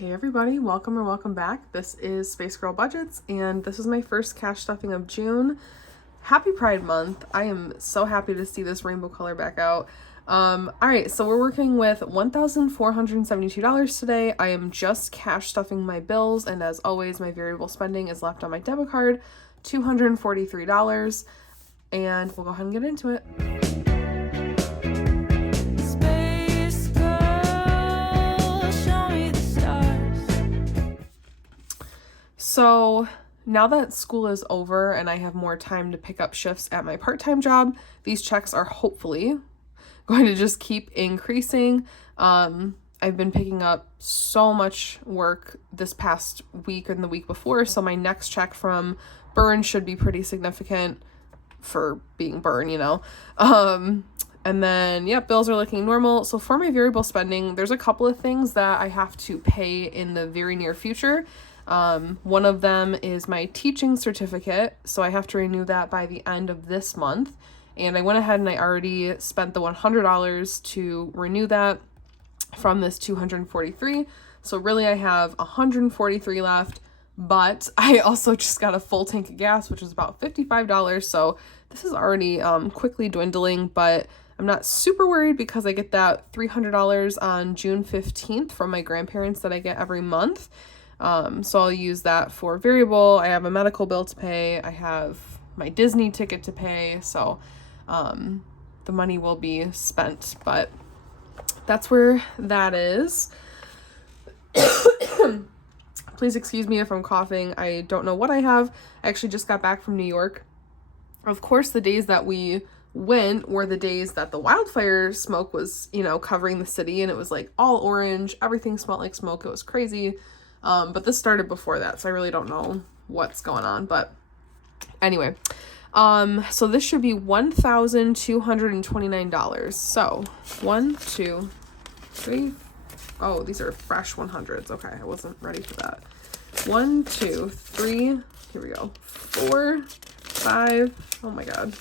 Hey everybody, welcome or welcome back. This is Space Girl Budgets, and this is my first cash stuffing of June. Happy Pride Month. I am so happy to see this rainbow color back out. Alright, so we're working with $1,472 today. I am just cash stuffing my bills, and as always, my variable spending is left on my debit card, $243, and we'll go ahead and get into it. So now that school is over and I have more time to pick up shifts at my part-time job, these checks are hopefully going to just keep increasing. I've been picking up so much work this past week and the week before, so my next check from Burn should be pretty significant for being Burn, you know. And then, yeah, bills are looking normal. So for my variable spending, there's a couple of things that I have to pay in the very near future. One of them is my teaching certificate, so I have to renew that by the end of this month, and I went ahead and I already spent the $100 to renew that from this $243, so really I have $143 left, but I also just got a full tank of gas, which is about $55, so this is already quickly dwindling, but I'm not super worried because I get that $300 on June 15th from my grandparents that I get every month. So I'll use that for variable. I have a medical bill to pay. I have my Disney ticket to pay. So, the money will be spent, but that's where that is. Please excuse me if I'm coughing. I don't know what I have. I actually just got back from New York. Of course, the days that we went were the days that the wildfire smoke was, covering the city, and it was like all orange. Everything smelled like smoke. It was crazy. But this started before that, so I really don't know what's going on, but anyway, so this should be $1,229. So 1, 2, 3. Oh, these are fresh 100s. Okay. I wasn't ready for that. 1, 2, 3. Here we go. 4, 5. Oh my God.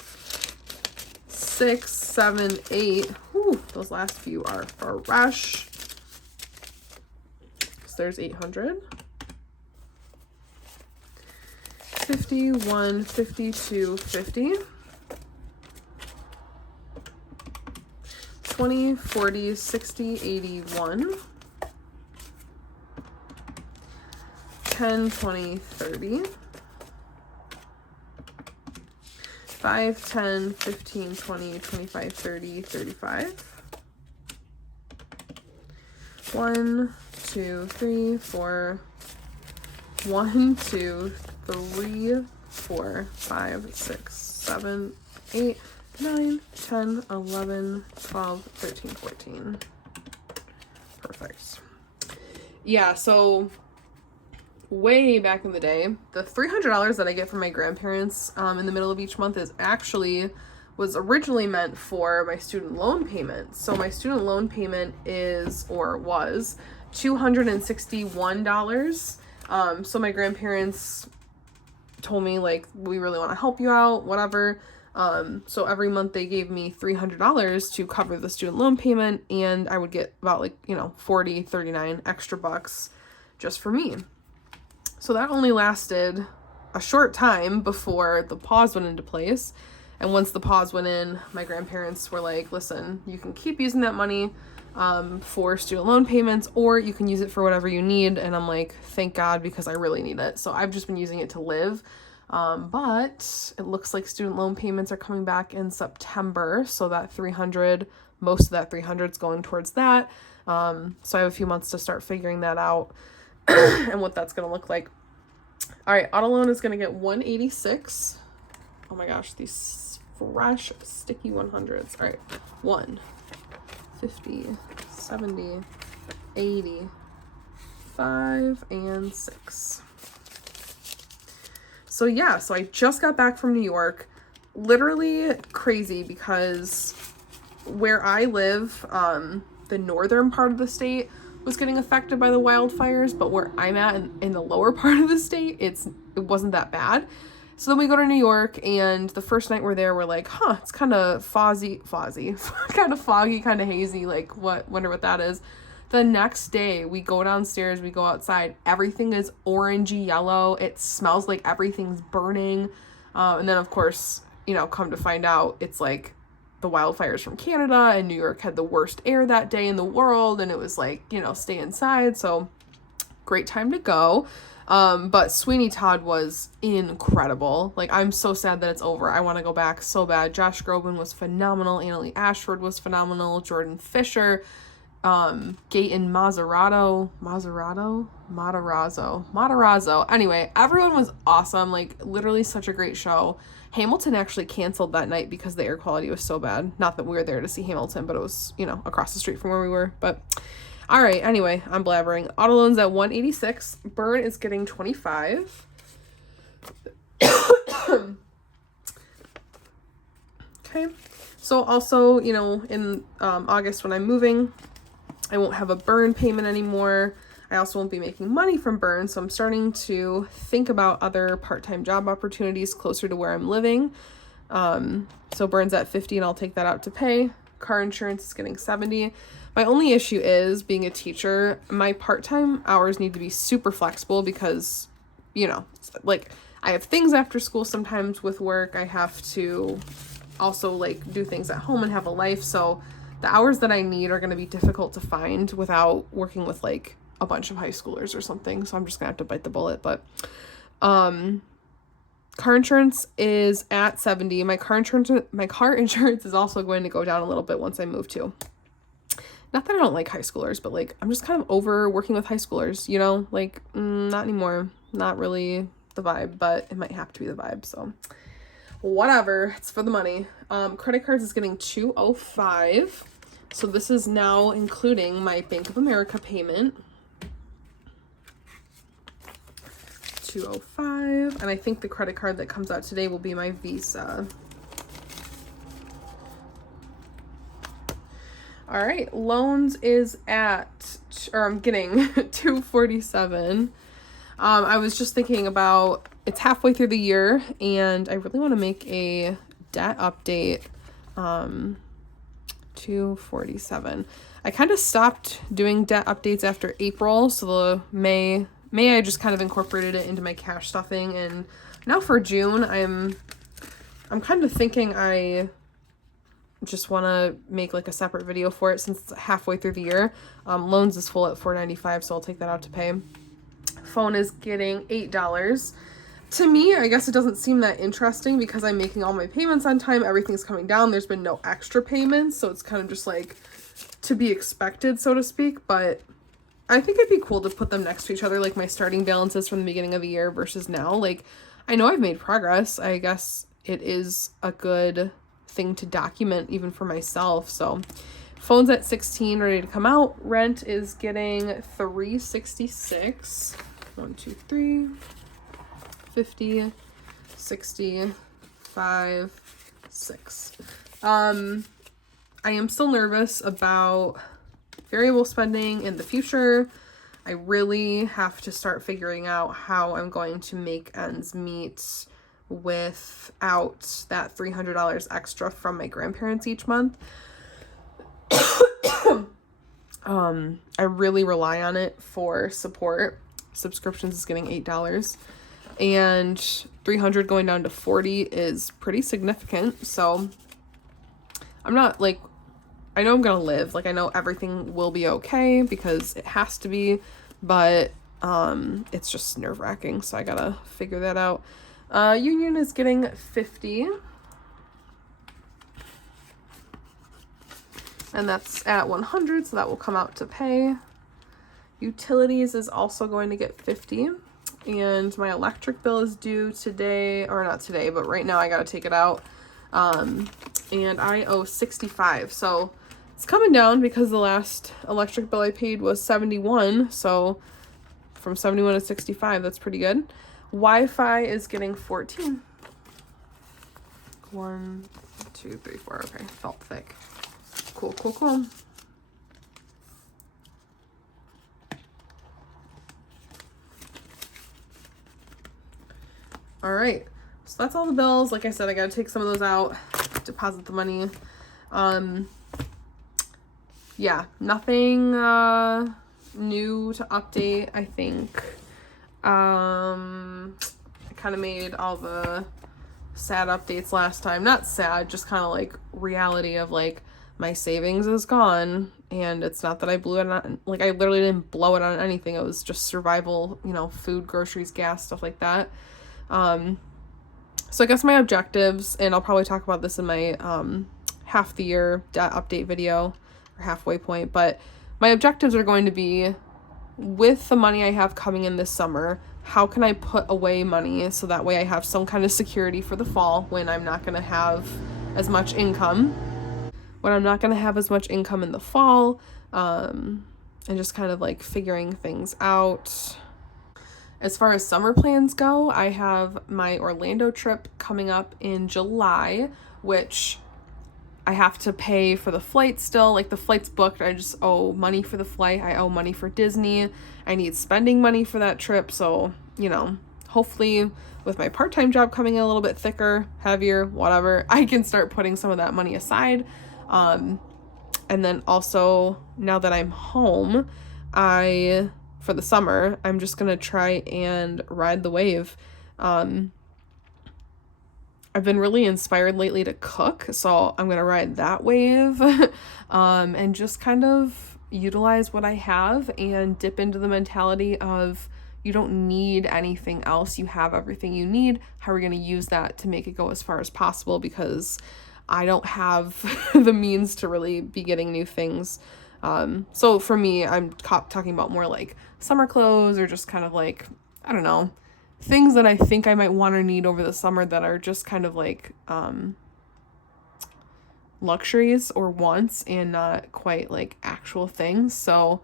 6, 7, 8. Whew, those last few are fresh. There's 800, 51, 52, 50, 20, 40, 60, 81, 10, 20, 30, 5, 10, 15, 20, 25, 30, 35, 1, 2, 3, 4, 1, 2, 3, 4, 5, 6, 7, 8, 9, 10, 11, 12, 13, 14. Perfect. Yeah, so way back in the day, the $300 that I get from my grandparents in the middle of each month was originally meant for my student loan payment. So my student loan payment was $261. So my grandparents told me, like, we really want to help you out, whatever. So every month they gave me $300 to cover the student loan payment, and I would get about 40, 39 extra bucks just for me. So that only lasted a short time before the pause went into place. And once the pause went in, my grandparents were like, listen, you can keep using that money for student loan payments, or you can use it for whatever you need. And I'm like, thank God, because I really need it. So I've just been using it to live. But it looks like student loan payments are coming back in September. So that most of that 300 is going towards that. So I have a few months to start figuring that out and what that's going to look like. All right. Auto loan is going to get 186. Oh my gosh, these fresh sticky 100s. All right. 1, 50, 70, 80, 5, and 6. So yeah, so I just got back from New York. Literally crazy because where I live, the northern part of the state was getting affected by the wildfires, but where I'm at in the lower part of the state, it wasn't that bad. So then we go to New York, and the first night we're there, we're like, it's kind of fuzzy, kind of foggy, kind of hazy, wonder what that is. The next day, we go downstairs, we go outside, everything is orangey yellow. It smells like everything's burning. And then, of course, you know, come to find out, it's like the wildfires from Canada, and New York had the worst air that day in the world, and it was like, you know, stay inside. So great time to go. But Sweeney Todd was incredible. Like, I'm so sad that it's over. I want to go back so bad. Josh Groban was phenomenal. Annalie Ashford was phenomenal. Jordan Fisher, Gaten Matarazzo. Anyway, everyone was awesome. Like, literally such a great show. Hamilton actually canceled that night because the air quality was so bad. Not that we were there to see Hamilton, but it was, you know, across the street from where we were. But all right, anyway, I'm blabbering. Auto loans at 186. Burn is getting 25. Okay. So also, you know, in August when I'm moving, I won't have a burn payment anymore. I also won't be making money from burn, so I'm starting to think about other part-time job opportunities closer to where I'm living. So burn's at 50 and I'll take that out to pay. Car insurance is getting 70. My only issue is being a teacher, my part-time hours need to be super flexible because, you know, like I have things after school sometimes with work. I have to also like do things at home and have a life. So the hours that I need are going to be difficult to find without working with like a bunch of high schoolers or something. So I'm just gonna have to bite the bullet. But car insurance is at 70. My car insurance is also going to go down a little bit once I move too. Not that I don't like high schoolers, but like I'm just kind of over working with high schoolers, you know, like not anymore. Not really the vibe, but it might have to be the vibe. So whatever, it's for the money. Credit cards is getting 205. So this is now including my Bank of America payment. 205. And I think the credit card that comes out today will be my Visa. All right, loans is at, or I'm getting 247. I was just thinking about, it's halfway through the year and I really want to make a debt update. 247. I kind of stopped doing debt updates after April, so the May I just kind of incorporated it into my cash stuffing, and now for June I'm kind of thinking I just want to make like a separate video for it since it's halfway through the year. Loans is full at $495, so I'll take that out to pay. Phone is getting $8. To me, I guess it doesn't seem that interesting because I'm making all my payments on time. Everything's coming down. There's been no extra payments, so it's kind of just like to be expected, so to speak. But I think it'd be cool to put them next to each other, like my starting balances from the beginning of the year versus now. Like, I know I've made progress. I guess it is a good thing to document even for myself. So phone's at 16, ready to come out. Rent is getting $366. 1, 2, 3, 50, 60, 5, 6. I am still nervous about variable spending in the future. I really have to start figuring out how I'm going to make ends meet without that $300 extra from my grandparents each month. I really rely on it for support. Subscriptions is getting $8, and $300 going down to $40 is pretty significant. So I'm not like, I know I'm gonna live, like I know everything will be okay because it has to be, but it's just nerve-wracking, so I gotta figure that out. Union is getting 50, and that's at 100, so that will come out to pay. Utilities is also going to get 50, and my electric bill is due today, or not today, but right now I gotta take it out, and I owe 65, so it's coming down because the last electric bill I paid was 71, so from 71 to 65, that's pretty good. Wi-Fi is getting 14. 1, 2, 3, 4. Okay, felt thick. Cool, cool, cool. All right, so that's all the bills. Like I said, I gotta take some of those out, deposit the money. yeah, nothing new to update, I think. I kind of made all the sad updates last time. Not sad, just kind of like reality of like my savings is gone, and it's not that I blew it on, like I literally didn't blow it on anything. It was just survival, you know, food, groceries, gas, stuff like that. So I guess my objectives, and I'll probably talk about this in my half the year debt update video or halfway point, but my objectives are going to be, with the money I have coming in this summer, how can I put away money so that way I have some kind of security for the fall when I'm not going to have as much income. When I'm not going to have as much income in the fall, and just kind of like figuring things out. As far as summer plans go, I have my Orlando trip coming up in July, which I have to pay for the flight still. Like, the flight's booked. I just owe money for the flight. I owe money for Disney. I need spending money for that trip. So, you know, hopefully with my part-time job coming in a little bit thicker, heavier, whatever, I can start putting some of that money aside. And then also, now that I'm home, for the summer, I'm just gonna try and ride the wave. I've been really inspired lately to cook, so I'm gonna ride that wave, and just kind of utilize what I have and dip into the mentality of, you don't need anything else, you have everything you need. How are we gonna use that to make it go as far as possible? Because I don't have the means to really be getting new things. So for me, I'm talking about more like summer clothes, or just kind of like, I don't know, things that I think I might want or need over the summer that are just kind of like luxuries or wants, and not quite like actual things. So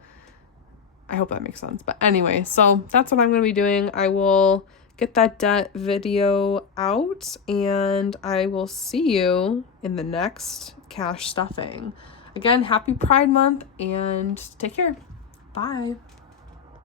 I hope that makes sense. But anyway, so that's what I'm going to be doing. I will get that debt video out, and I will see you in the next cash stuffing. Again, happy Pride Month, and take care. Bye.